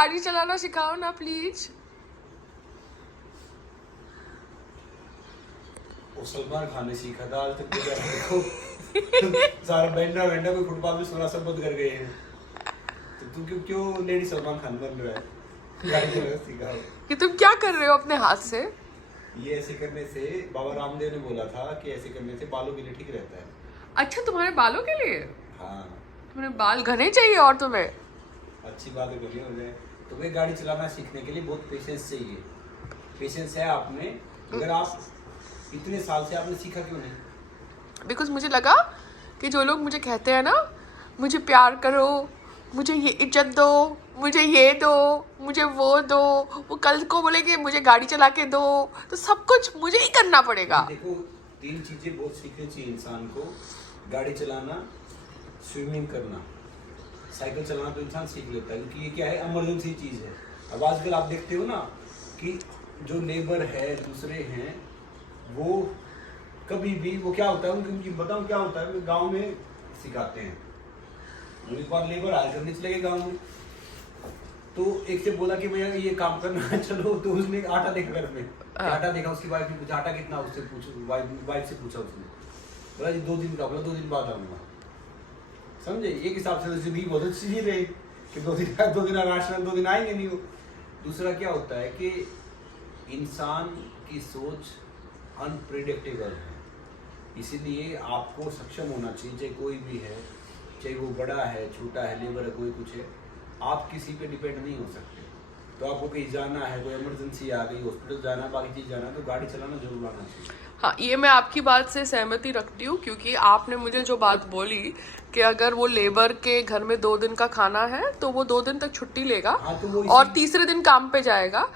गाड़ी चलाना सिखाओ ना प्लीज। वो सलमान खान ने सीखा था, आज तक देखो सारा बैंडा बैंडा कोई फुटबॉल में 16 सब बंद कर गए हैं, तो तू क्यों क्यों लेडी सलमान खान बन रहा है? गाड़ी चलाना सीखा। कि तुम क्या कर रहे हो अपने हाथ से? ये ऐसे करने से बाबा रामदेव ने बोला था कि ऐसे करने से बालों के लिए ठीक रहता है। अच्छा, तुम्हारे बालों के लिए? हाँ, तुम्हारे बाल घने चाहिए और तुम्हें? अच्छी बात है, हो जाए। तुम्हें गाड़ी चलाना सीखने के लिए बहुत पेशेंस चाहिए। पेशेंस है आप में, अगर आप इतने साल से आपने सीखा क्यों नहीं? बिकॉज मुझे लगा कि जो लोग मुझे कहते हैं ना, मुझे प्यार करो, मुझे ये इज्जत दो, मुझे ये दो, मुझे वो दो, वो कल को बोले कि मुझे गाड़ी चला के दो, तो सब कुछ मुझे ही करना पड़ेगा। देखो, 3 चीजें बहुत सीखनी चाहिए इंसान को: गाड़ी चलाना, स्विमिंग करना, साइकिल चलाना तो इंसान सीख लेता है, क्योंकि ये क्या है, इमरजेंसी चीज है। अब आजकल आप देखते हो ना कि जो लेबर है, दूसरे हैं, वो कभी भी वो क्या होता है उनकी बताऊं क्या होता है, गांव में सिखाते हैं। एक बार लेबर आया करने चले गए गाँव में, तो एक से बोला कि भैया ये काम करना है, चलो। तो उसने आटा देखा घर में, आटा देखा, उसकी वाइफ ने पूछा आटा कितना, उससे पूछा, वाइफ से पूछा उसने, बोला जी 2 दिन का, बोला 2 दिन बाद आऊंगा। समझे? एक हिसाब से जिंदगी बहुत अच्छी जी रही कि 2 दिन राशन, 2 दिन आएंगे नहीं वो। दूसरा क्या होता है कि इंसान की सोच अनप्रिडिक्टेबल है, इसीलिए आपको सक्षम होना चाहिए, चाहे कोई भी है, चाहे वो बड़ा है, छोटा है, लेबर है, कोई कुछ है, आप किसी पे डिपेंड नहीं हो सकते। तो आपको कहीं जाना है, कोई इमरजेंसी आ गई, हॉस्पिटल जाना है, बाकी चीज़ जाना है, तो गाड़ी चलाना जरूर आना चाहिए। हाँ, ये मैं आपकी बात से सहमति रखती हूँ, क्योंकि आपने मुझे जो बात बोली कि अगर वो लेबर के घर में 2 दिन का खाना है तो वो 2 दिन तक छुट्टी लेगा। हाँ, तो वो और तीसरे दिन काम पे जाएगा।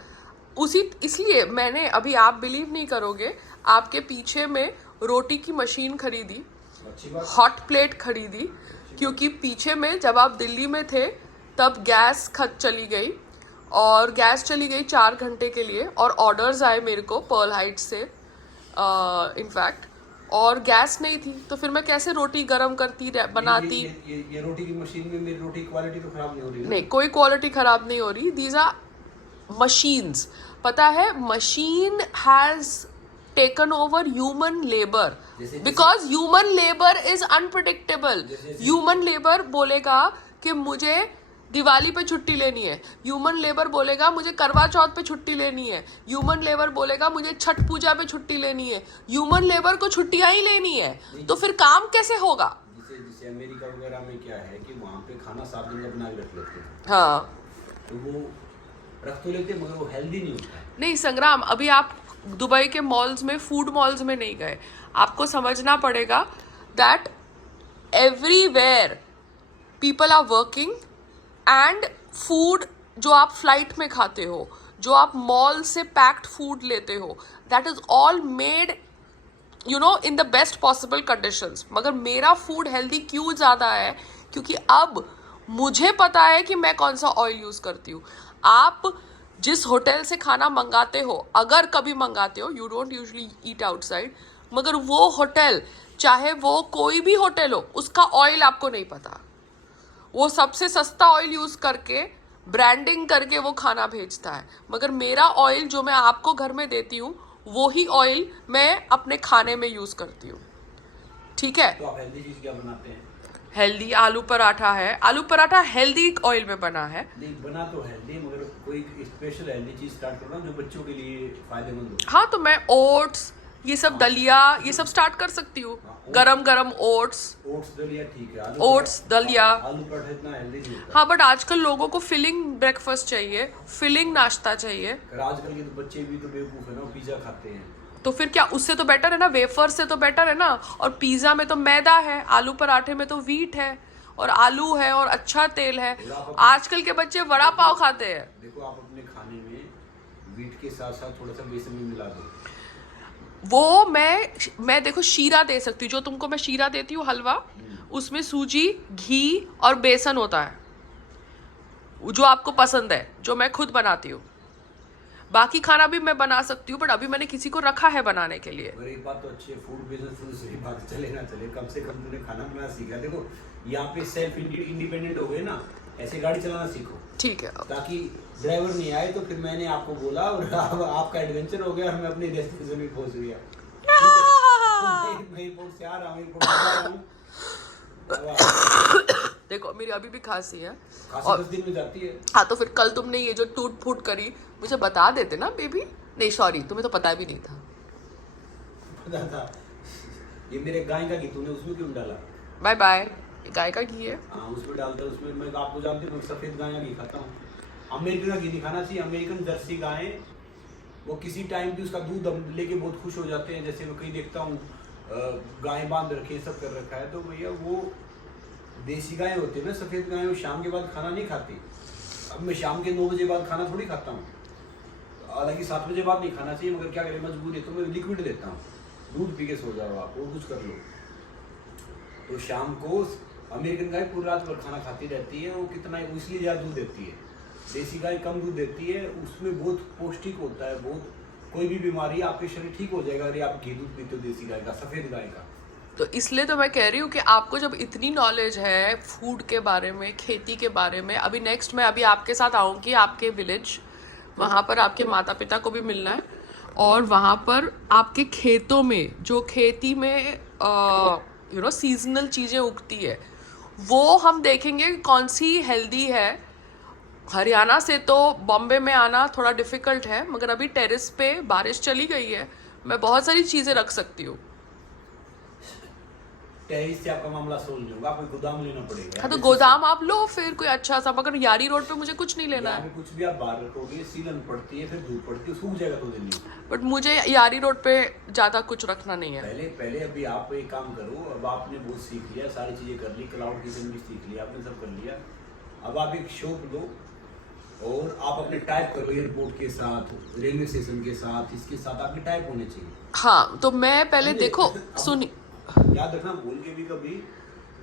इसलिए मैंने अभी, आप बिलीव नहीं करोगे, आपके पीछे में रोटी की मशीन खरीदी, हॉट प्लेट खरीदी, क्योंकि पीछे में जब आप दिल्ली में थे तब गैस खत चली गई, और गैस चली गई 4 घंटे के लिए, और ऑर्डर्स आए मेरे को पर्ल हाइट से इनफैक्ट, और गैस नहीं थी, तो फिर मैं कैसे रोटी गरम करती बनाती। ये रोटी की मशीन में मेरी रोटी क्वालिटी तो खराब नहीं हो रही? नहीं, कोई क्वालिटी खराब नहीं हो रही। दीज आर मशीन्स, पता है, machine has taken over human labour, because human labour is unpredictable. Human labour बोलेगा कि मुझे दिवाली पे छुट्टी लेनी है, ह्यूमन लेबर बोलेगा मुझे करवा चौथ पे छुट्टी लेनी है, ह्यूमन लेबर बोलेगा मुझे छठ पूजा पे छुट्टी लेनी है। ह्यूमन लेबर को छुट्टियां ही लेनी है, तो फिर काम कैसे होगा? जैसे अमेरिका वगैरह में क्या है कि वहाँ पे खाना 7 दिन का बना के रख लेते हैं। हाँ, तो वो रख तो लेते हैं, मगर वो हेल्दी नहीं होता है। नहीं संग्राम, अभी आप दुबई के मॉल्स में, फूड मॉल्स में नहीं गए। आपको समझना पड़ेगा that everywhere people are working, and food जो आप फ्लाइट में खाते हो, जो आप मॉल से पैक्ड फूड लेते हो, that is all made in the best possible conditions. मगर मेरा फूड हेल्दी क्यों ज़्यादा है? क्योंकि अब मुझे पता है कि मैं कौन सा ऑयल यूज़ करती हूँ। आप जिस होटल से खाना मंगाते हो, अगर कभी मंगाते हो, you don't usually eat outside, मगर वो होटल, चाहे वो कोई भी होटल हो, उसका ऑयल आपको नहीं पता। वो सबसे सस्ता ऑयल यूज़ करके, ब्रांडिंग करके वो खाना भेजता है। मगर मेरा ऑयल जो मैं आपको घर में देती हूँ, वो ही ऑयल मैं अपने खाने में यूज़ करती हूँ। ठीक है? तो आप हेल्दी चीज़ क्या बनाते हैं? हेल्दी आलू पराठा है। आलू पराठा हेल्दी ऑयल में बना है। नहीं, बना तो हेल्दी, मगर कोई स्पेशल हेल्दी चीज स्टार्ट करो ना जो बच्चों के लिए फायदेमंद हो। हाँ, तो मैं ओट्स, ये सब दलिया, ये सब स्टार्ट कर सकती हूँ। गरम गरम ओट्स दलिया ठीक है। ओट्स दलिया। आलू पराठा इतना हेल्दी नहीं होता। हाँ, बट आजकल लोगों को फिलिंग ब्रेकफास्ट चाहिए, फिलिंग नाश्ता चाहिए। आजकल के तो बच्चे भी तो बेवकूफ है ना, पिज्जा खाते हैं। तो फिर क्या, उससे तो बेटर है ना, वेफर से तो बेटर है ना। और पिज्जा में तो मैदा है, आलू पराठे में तो व्हीट है, और आलू है, और अच्छा तेल है। आजकल के बच्चे वड़ा पाव खाते हैं। देखो, आप अपने खाने में व्हीट के साथ साथ थोड़ा सा बेसन भी मिला दो। वो मैं देखो शीरा दे सकती हूँ, जो तुमको मैं शीरा देती हूँ, हलवा, उसमें सूजी, घी और बेसन होता है, जो आपको पसंद है, जो मैं खुद बनाती हूँ। बाकी खाना भी मैं बना सकती हूँ, बट अभी मैंने किसी को रखा है बनाने के लिए। और एक बात तो अच्छी है, फूड बिजनेस तो सही बात, चले ना चले, कम से कम तूने खाना बनाना सीखा। देखो, यहाँ पे सेल्फ इंडिपेंडेंट हो गए ना, ऐसे गाड़ी चलाना सीखो, ठीक है। ताकि ड्राइवर नहीं आए तो फिर मैंने आपको बोला और आपका एडवेंचर हो गया और मैं अपनी डेस्टिनेशन में पहुंच गया। मैं एयरपोर्ट से आ रहा हूँ, एयरपोर्ट से आ रहा हूँ। देखो मेरी अभी भी खांसी है खांसी और 10 दिन में जाती है। हाँ, तो फिर कल तुमने ये जो टूट फूट करी मुझे बता देते ना बेबी। नहीं सॉरी, तुम्हें तो पता भी नहीं था। पता था। ये मेरे गाय का घी तूने उसमें क्यों डाला? Bye bye. गाय का घी है। हाँ उसमें डालता है, उसमें मैं आपको जानती हूँ, सफेद गाय का घी खाता हूँ। अमेरिकन का घी नहीं खाना चाहिए। अमेरिकन जर्सी गाय वो किसी टाइम भी उसका दूध लेके बहुत खुश हो जाते हैं। जैसे मैं कहीं देखता हूँ गाय बांध रखी है, सब कर रखा है, तो भैया वो देसी गाय होती है ना, सफेद गाय, वो शाम के बाद खाना नहीं खाती। अब मैं शाम के 9 बजे बाद खाना थोड़ी खाता हूँ, हालांकि 7 बजे बाद नहीं खाना चाहिए, मगर क्या करें मजबूरी है, तो मैं लिक्विड देता हूँ, दूध पी के सो जाओ आप, वो कुछ कर लो। तो शाम को अमेरिकन गाय पूरी रात भर खाना खाती रहती है, वो कितना है, इसलिए ज़्यादा दूध देती है। देसी गाय कम दूध देती है, उसमें बहुत पौष्टिक होता है, बहुत कोई भी बीमारी आपके शरीर ठीक हो जाएगा अगर आप घी दूध पीते हो देसी गाय का, सफ़ेद गाय का। तो इसलिए तो मैं कह रही हूँ कि आपको जब इतनी नॉलेज है फूड के बारे में, खेती के बारे में, अभी नेक्स्ट मैं अभी आपके साथ आऊँगी आपके विलेज, वहाँ पर आपके माता पिता को भी मिलना है और वहाँ पर आपके खेतों में जो खेती में सीजनल चीज़ें उगती है वो हम देखेंगे कौन सी हेल्दी है। हरियाणा से तो बॉम्बे में आना थोड़ा डिफिकल्ट है, मगर अभी टेरेस पे बारिश चली गई है, मैं बहुत सारी चीज़ें रख सकती हूँ। टेरिस से आपका मामला सोल्व होगा, आपको गोदाम लेना पड़ेगा। हाँ तो गोदाम आप लो फिर कोई अच्छा सा, मगर यारी रोड पे मुझे कुछ नहीं लेना है। कुछ भी आप बाहर रखोगे, सीलन पड़ती है, फिर धूप पड़ती है, सूख जाएगा 2 दिन में। बट मुझे यारी रोड पे ज्यादा कुछ रखना नहीं है। पहले अभी आप एक काम करो, अब आपने बहुत सीख लिया, सारी चीजें कर ली, क्लाउड किचन भी सीख लिया आपने, सब कर लिया। अब आप एक शॉप लो और आप अपने टाइप करो, एयरपोर्ट के साथ, रेलवे स्टेशन के साथ, इसके साथ आपके टाइप होने चाहिए। हाँ तो मैं पहले देखो सुनी, याद रखना, भूल के भी कभी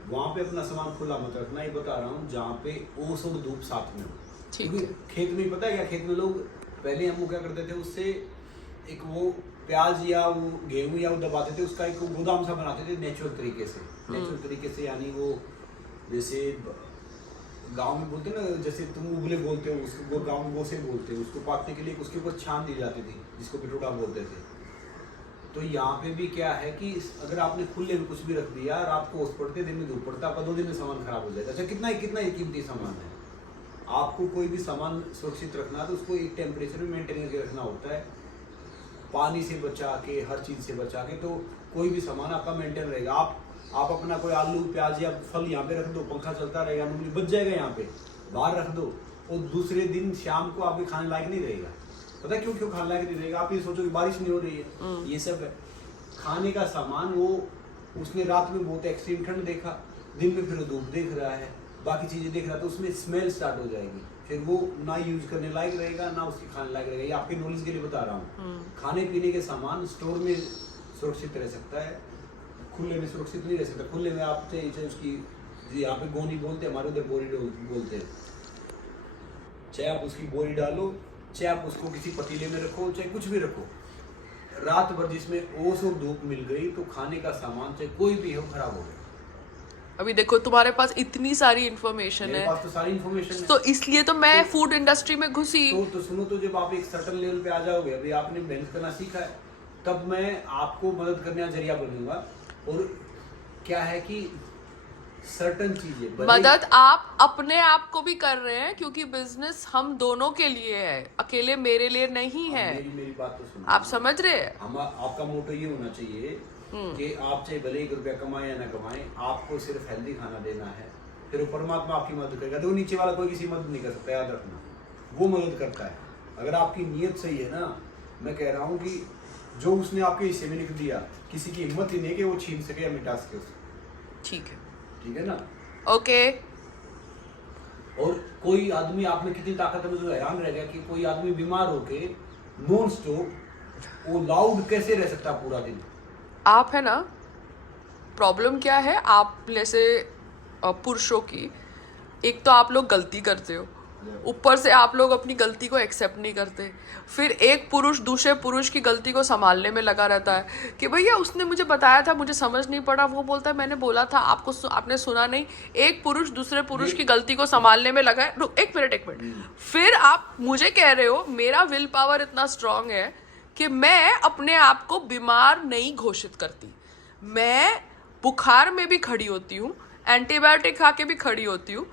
वहाँ पे अपना सामान खुला मत रखना, ये बता रहा हूँ, जहाँ पे ओस और धूप साथ में हो। ठीक है। खेत में पता है क्या, खेत में लोग पहले हम क्या करते थे, उससे एक वो प्याज या वो गेहूं या वो दबाते थे, उसका एक गोदाम सा बनाते थे नेचुरल तरीके से। नेचुरल तरीके से यानी वो जैसे गांव में बोलते ना, जैसे तुम उबले बोलते हो उसको, गांव में गोसे बोलते हो, उसको पाकने के लिए उसके ऊपर छान दी जाती थी, जिसको पिटोड़ा बोलते थे। तो यहाँ पे भी क्या है कि अगर आपने खुले में कुछ भी रख दिया और आपको ओस पड़ते, दिन में धूप पड़ता, आपका 2 दिन में सामान खराब हो जाएगा। अच्छा कितना कीमती सामान है, आपको कोई भी सामान सुरक्षित रखना तो उसको एक टेम्परेचर में मेंटेन करके रखना होता है, पानी से बचा के, हर चीज़ से बचा के, तो कोई भी सामान आपका मेंटेन रहेगा। आप अपना कोई आलू प्याज या फल यहाँ पे रख दो, पंखा चलता रहेगा, नॉर्मली बच जाएगा, यहाँ पे बाहर रख दो और दूसरे दिन शाम को आपके खाने लायक नहीं रहेगा। पता है क्यों खाने लायक नहीं रहेगा? आप ये सोचो कि बारिश नहीं हो रही है, ये सब है खाने का सामान। वो उसने रात में बहुत एक्सट्रीम ठंड देखा, दिन में फिर वो धूप देख रहा है, बाकी चीजें देख रहा है, तो उसमें स्मेल स्टार्ट हो जाएगी, फिर वो ना यूज करने लायक रहेगा, ना उसके खाने लायक रहेगा। ये आपके नॉलेज के लिए बता रहा हूँ। खाने पीने के सामान स्टोर में सुरक्षित रह सकता है, खुले में सुरक्षित नहीं रह सकता। खुले में आप उसकी, यहाँ पे गोनी बोलते हैं, हमारे उधर बोरी बोलते हैं, चाहे आप उसकी बोरी डालो, चाहे आप उसको किसी पतीले में रखो, चाहे कुछ भी रखो, रात भर जिसमें ओस और धूप मिल गई तो खाने का सामान चाहे कोई भी हो खराब हो गया। अभी देखो तुम्हारे पास इतनी सारी इन्फॉर्मेशन है, मेरे पास तो सारी इन्फॉर्मेशन है, तो इसलिए तो मैं फूड इंडस्ट्री में घुसी। तो सुनो, तो जब आप एक सर्टन लेवल पे आ जाओगे, अभी आपने मेहनत करना सीखा है, तब मैं आपको मदद करने का जरिया बनूंगा। और क्या है कि सर्टन चीजें मदद आप अपने आप को भी कर रहे हैं, क्योंकि बिजनेस हम दोनों के लिए है, अकेले मेरे लिए नहीं है। मेरी बात तो सुनो, आप समझ रहे हैं? आपका मोटो ये होना चाहिए कि आप चाहे भले 1 रुपया कमाए या ना कमाए, आपको सिर्फ हेल्दी खाना देना है, फिर परमात्मा आपकी मदद करेगा। तो नीचे वाला कोई किसी मदद नहीं कर सकता, याद रखना, वो मदद करता है अगर आपकी नीयत सही है ना। मैं कह रहा हूँ कि जो उसने आपके हिस्से में लिख दिया, किसी की हिम्मत ही नहीं कि वो छीन सके या मिटा सके उसे। ठीक है ना? ओके। और कोई आदमी, आपने कितनी ताकत है, मुझे हैरान रह गया कि कोई आदमी बीमार होके नॉन स्टॉप वो लाउड कैसे रह सकता पूरा दिन। आप है ना, प्रॉब्लम क्या है आप जैसे पुरुषों की, एक तो आप लोग गलती करते हो, ऊपर से आप लोग अपनी गलती को एक्सेप्ट नहीं करते। फिर एक पुरुष दूसरे पुरुष की गलती को संभालने में लगा रहता है कि भैया उसने मुझे बताया था, मुझे समझ नहीं पड़ा। वो बोलता है मैंने बोला था आपको, आपने सुना नहीं। एक पुरुष दूसरे पुरुष की गलती को संभालने में लगा है। एक मिनट। फिर आप मुझे कह रहे हो मेरा विल पावर इतना स्ट्रांग है कि मैं अपने आप को बीमार नहीं घोषित करती। मैं बुखार में भी खड़ी होती हूँ, एंटीबायोटिक खा के भी खड़ी होती हूँ।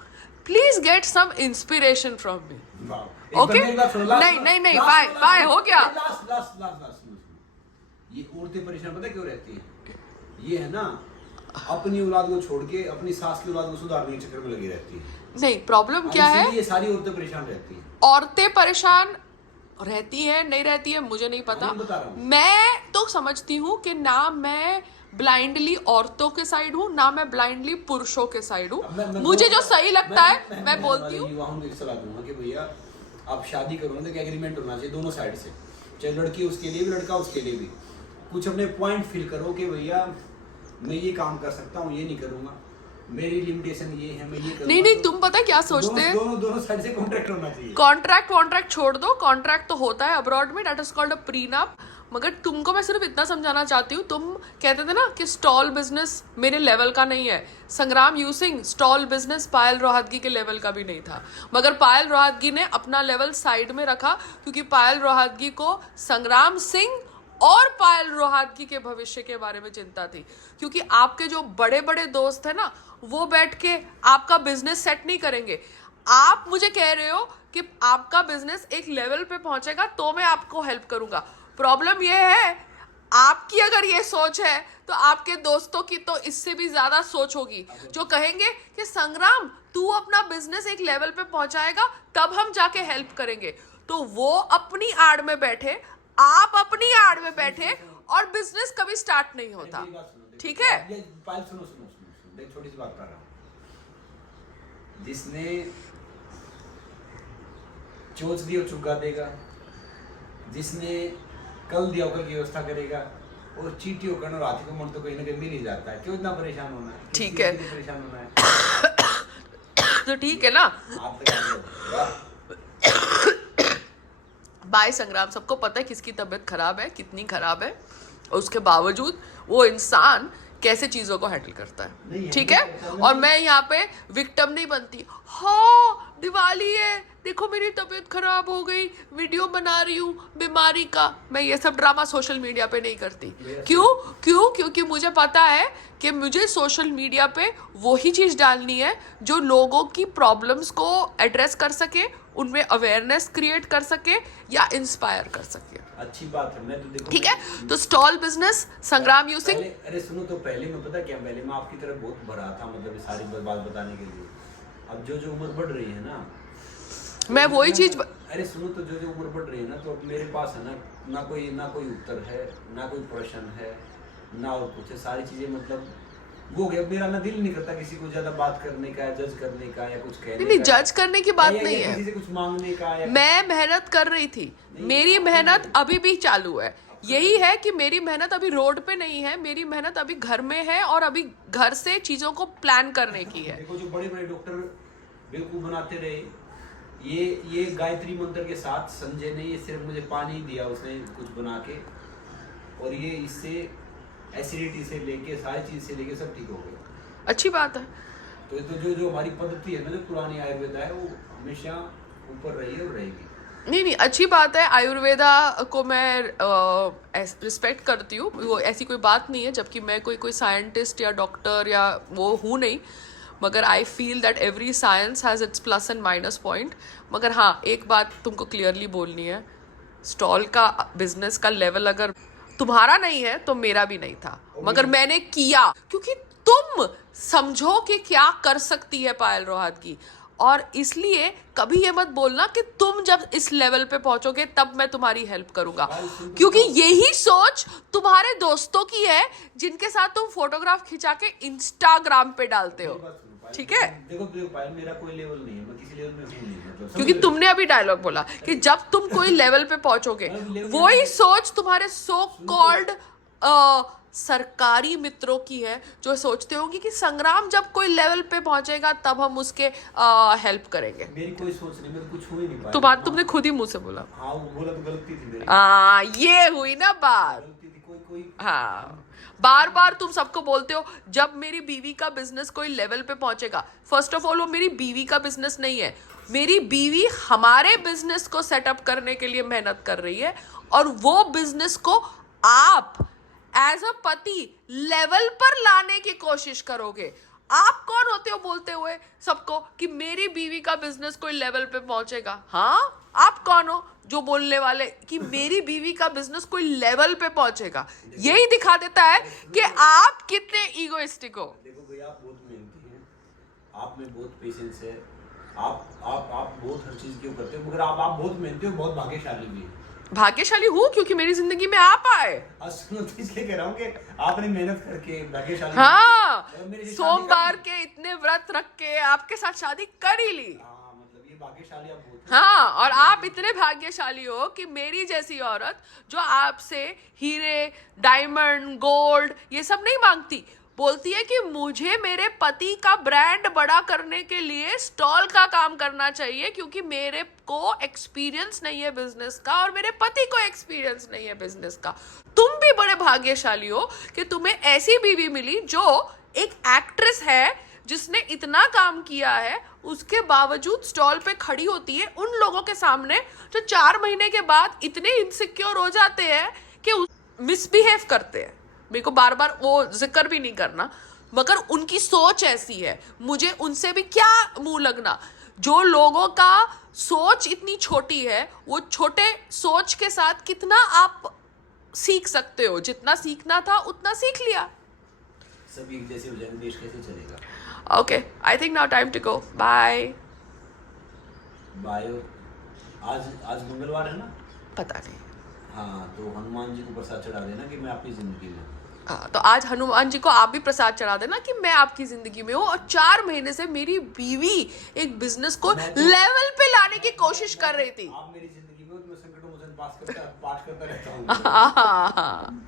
Please get some inspiration from me. Okay, नहीं, बाय हो गया। ये औरतें परेशान पता है क्यों रहती है? ये है ना, अपनी औलाद को छोड़ के अपनी सास की औलाद को सुधारने के चक्कर में लगी रहती है। नहीं, प्रॉब्लम क्या है, ये सारी औरतें परेशान रहती हैं। औरतें परेशान रहती है नहीं रहती है मुझे नहीं पता। मैं तो समझती हूँ कि ना मैं ब्लाइंडली औरतों के साइड हूँ, ना मैं ब्लाइंडली पुरुषों के साइड हूँ। मुझे जो सही लगता है मैं बोलती हूँ। युवाओं को सलाह दूंगा कि भैया आप शादी करो ना तो एग्रीमेंट होना चाहिए दोनों साइड से, चाहे लड़की उसके लिए भी लड़का उसके लिए भी। कुछ अपने पॉइंट फील करो कि भैया मैं ये काम कर सकता हूँ, ये नहीं करूंगा, मेरी लिमिटेशन ये है, मैं ये करूंगा। नहीं, तुम पता क्या सोचते हैं, दोनों साइड से कॉन्ट्रैक्ट होना चाहिए। कॉन्ट्रैक्ट छोड़ दो, कॉन्ट्रैक्ट तो होता है अब्रॉड में, that is called a prenup. मगर तुमको मैं सिर्फ इतना समझाना चाहती हूँ, तुम कहते थे ना कि स्टॉल बिजनेस मेरे लेवल का नहीं है। संग्राम यूसिंग स्टॉल बिजनेस पायल रोहतगी के लेवल का भी नहीं था, मगर पायल रोहतगी ने अपना लेवल साइड में रखा क्योंकि पायल रोहतगी को संग्राम सिंह और पायल रोहतगी के भविष्य के बारे में चिंता थी। क्योंकि आपके जो बड़े बड़े दोस्त है ना, वो बैठ के आपका बिजनेस सेट नहीं करेंगे। आप मुझे कह रहे हो कि आपका बिजनेस एक लेवल पे पहुंचेगा तो मैं आपको हेल्प करूंगा। प्रॉब्लम ये है, आपकी अगर ये सोच है तो आपके दोस्तों की तो इससे भी ज्यादा सोच होगी, जो कहेंगे कि संग्राम तू अपना बिजनेस एक लेवल पे पहुंचाएगा तब हम जाके हेल्प करेंगे। तो वो अपनी आड़ में बैठे, आप अपनी आड़ में बैठे और बिजनेस कभी स्टार्ट नहीं होता। ठीक है, सुनो, छोटी सी बात कर रहा हूँ। जिसने चोच दिया चुका देगा, जिसने कल दिया कल की व्यवस्था करेगा, और चीटी होकर और हाथी को मन तो कहीं ना कहीं मिल ही जाता है। क्यों इतना परेशान होना है? ठीक है, परेशान होना है तो ठीक है ना। बाय संग्राम। सबको पता है किसकी तबीयत खराब है, कितनी खराब है, और उसके बावजूद वो इंसान कैसे चीजों को हैंडल करता है। ठीक है, और मैं यहाँ पे विक्टिम नहीं बनती। हाँ दिवाली है, देखो मेरी तबीयत खराब हो गई, वीडियो बना रही हूँ बीमारी का। मैं ये सब ड्रामा सोशल मीडिया पे नहीं करती। क्यों? क्योंकि मुझे पता है कि मुझे सोशल मीडिया पे वही चीज डालनी है जो लोगों की प्रॉब्लम्स को एड्रेस कर सके, उनमें अवेयरनेस क्रिएट कर सके या इंस्पायर कर सके। अच्छी बात है। मैं तो देखो, ठीक है, तो स्टॉल बिजनेस संग्राम यूसिंग। अरे सुनो, तो पहले मैं पता क्या, पहले मैं आपकी तरफ बहुत भरा था, मतलब ये सारी बात बताने के लिए। अब जो उम्र बढ़ रही है ना, मैं वही चीज अरे सुनो, तो जो उम्र बढ़ रही है ना, तो अब मेरे पास है ना कोई उत्तर है, ना कोई प्रश्न है, ना और कुछ है। सारी चीजें मतलब वो गया। मेरा ना दिल नहीं करता किसी को ज्यादा बात करने का, जज करने का, या कुछ कहने नहीं, का। जज करने की बात नहीं है, किसी से कुछ मांगने का। मैं मेहनत कर रही थी, मेरी मेहनत अभी भी चालू है। यही है कि मेरी मेहनत अभी रोड पे नहीं है, मेरी मेहनत अभी घर में है और अभी घर से चीजों को प्लान करने की है। देखो, जो बड़े बड़े डॉक्टर बेवकूफ बनाते रहे, ये गायत्री मंत्र के साथ संजय ने ये सिर्फ मुझे पानी दिया उसने कुछ बना के, और ये इससे एसिडिटी से लेके सारी चीज से लेके सब ठीक हो गया। अच्छी बात है। तो जो हमारी पद्धति है ना, जो पुरानी आयुर्वेदा है, वो हमेशा ऊपर रही है और रहेगी। नहीं, अच्छी बात है। आयुर्वेदा को मैं रिस्पेक्ट करती हूँ, वो ऐसी कोई बात नहीं है, जबकि मैं कोई साइंटिस्ट या डॉक्टर या वो हूँ नहीं। मगर I feel that every science has its plus and minus point. मगर हाँ, एक बात तुमको क्लियरली बोलनी है, स्टॉल का बिजनेस का लेवल अगर तुम्हारा नहीं है तो मेरा भी नहीं था, मगर मैंने किया क्योंकि तुम समझो कि क्या कर सकती है पायल रोहतगी। और इसलिए कभी ये मत बोलना कि तुम जब इस लेवल पे पहुंचोगे तब मैं तुम्हारी हेल्प करूंगा, क्योंकि यही सोच तुम्हारे दोस्तों की है जिनके साथ तुम फोटोग्राफ खिंचा के इंस्टाग्राम पे डालते हो। ठीक है, देखो पायल, मेरा कोई लेवल नहीं है, मैं किसी लेवल में हूं नहीं, मतलब क्योंकि तुमने अभी डायलॉग बोला कि जब तुम कोई लेवल पे पहुंचोगे, वही सोच तुम्हारे सो कॉल्ड सरकारी मित्रों की है जो सोचते होंगे कि संग्राम जब कोई लेवल पे पहुंचेगा तब हम उसके हेल्प करेंगे। मेरी कोई सोच नहीं, मैं तो कुछ हो ही नहीं पाया। तो बात तुमने खुद ही मुंह से बोला। हाँ वो बोला तो गलती थी मेरी, ये हुई ना बात। गलती थी। कोई हाँ, बार बार तुम सबको बोलते हो जब मेरी बीवी का बिजनेस कोई लेवल पे पहुंचेगा। फर्स्ट ऑफ ऑल वो मेरी बीवी का बिजनेस नहीं है, मेरी बीवी हमारे बिजनेस को सेटअप करने के लिए मेहनत कर रही है, और वो बिजनेस को आप एज अ पति लेवल पर लाने की कोशिश करोगे। आप कौन होते हो बोलते हुए सबको कि मेरी बीवी का बिजनेस कोई लेवल पे पहुंचेगा? हाँ, आप कौन हो जो बोलने वाले कि मेरी बीवी का बिजनेस कोई लेवल पे पहुंचेगा? यही दिखा देता है कि आप कितने ईगोइस्टिक हो। देखो भैया, आप बहुत मेहनती हैं, आप में बहुत पेशेंस है, आप बहुत हर चीज क्यों करते हो, मगर आप बहुत मेहनती हो, बहुत भाग्यशाली भी है। भाग्यशाली हूँ क्योंकि मेरी जिंदगी में आप आए। सुनो, तो इसलिए कह रहा हूँ कि आपने मेहनत करके भाग्यशाली। हाँ, मेरी शादी सोमवार कर के इतने व्रत रख के आपके साथ शादी कर ही ली। हाँ, मतलब ये भाग्यशाली आप बहुत। हाँ, और आप इतने भाग्यशाली हो कि मेरी जैसी औरत जो आपसे हीरे, डायमंड, गोल्ड ये सब नहीं मांगती, बोलती है कि मुझे मेरे पति का ब्रांड बड़ा करने के लिए स्टॉल का काम करना चाहिए क्योंकि मेरे को एक्सपीरियंस नहीं है बिजनेस का और मेरे पति को एक्सपीरियंस नहीं है बिजनेस का। तुम भी बड़े भाग्यशाली हो कि तुम्हें ऐसी बीवी मिली जो एक एक्ट्रेस है जिसने इतना काम किया है, उसके बावजूद स्टॉल पे खड़ी होती है उन लोगों के सामने जो 4 महीने के बाद इतने इनसिक्योर हो जाते हैं कि मिसबिहेव करते हैं। मेरे को बार बार वो जिक्र भी नहीं करना, मगर उनकी सोच ऐसी है, मुझे उनसे भी क्या मुंह लगना। जो लोगों का सोच इतनी छोटी है, वो छोटे सोच के साथ कितना आप सीख सकते हो, जितना सीखना था उतना सीख लिया। सब एक जैसे हो जाएंगे, देश कैसे चलेगा? Okay, I think now time to go. Bye bye. आज मंगलवार है ना? पता नहीं। हाँ, तो हनुमान जी को प्रसाद चढ़ा देना कि मैं आपकी जिंदगी में। हाँ, तो आज हनुमान जी को आप भी प्रसाद चढ़ा देना कि मैं आपकी जिंदगी में हूँ। और 4 महीने से मेरी बीवी एक बिजनेस को लेवल पे लाने की कोशिश कर रही थी। आप मेरी जिंदगी में हो तो मैं संकटों मोचन पाठ करता रहता हूँ।